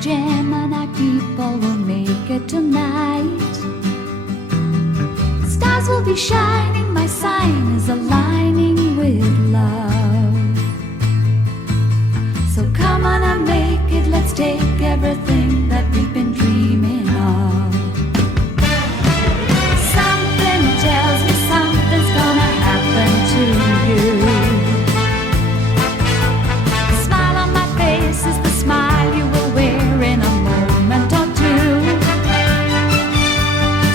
Gemini people will make it tonight. Stars will be shining, my sign is aligning with love. So come on and make it, let's take everything that we've been dreaming of. Something tells me something's gonna happen to you. The smile on my face is the smile you will wear in a moment or two.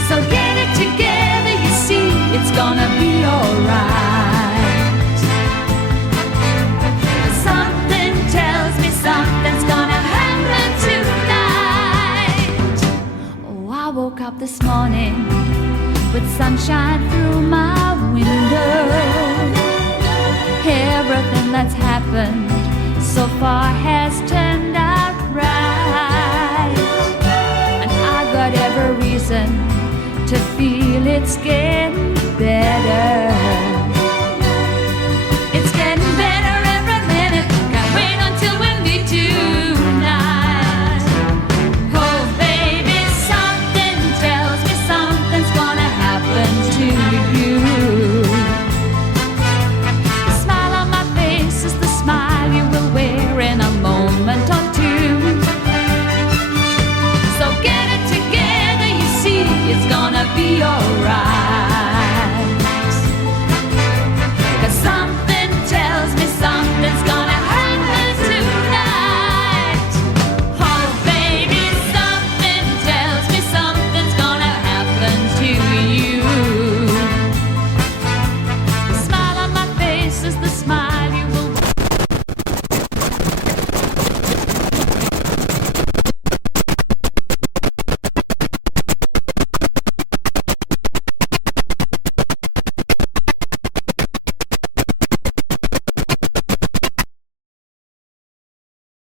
So get it together, you see, it's gonna be alright. Something tells me something's gonna happen tonight. Oh, I woke up this morning with sunshine through my window. Everything that's happened so far has turned out right, and I got every reason to feel it's getting better.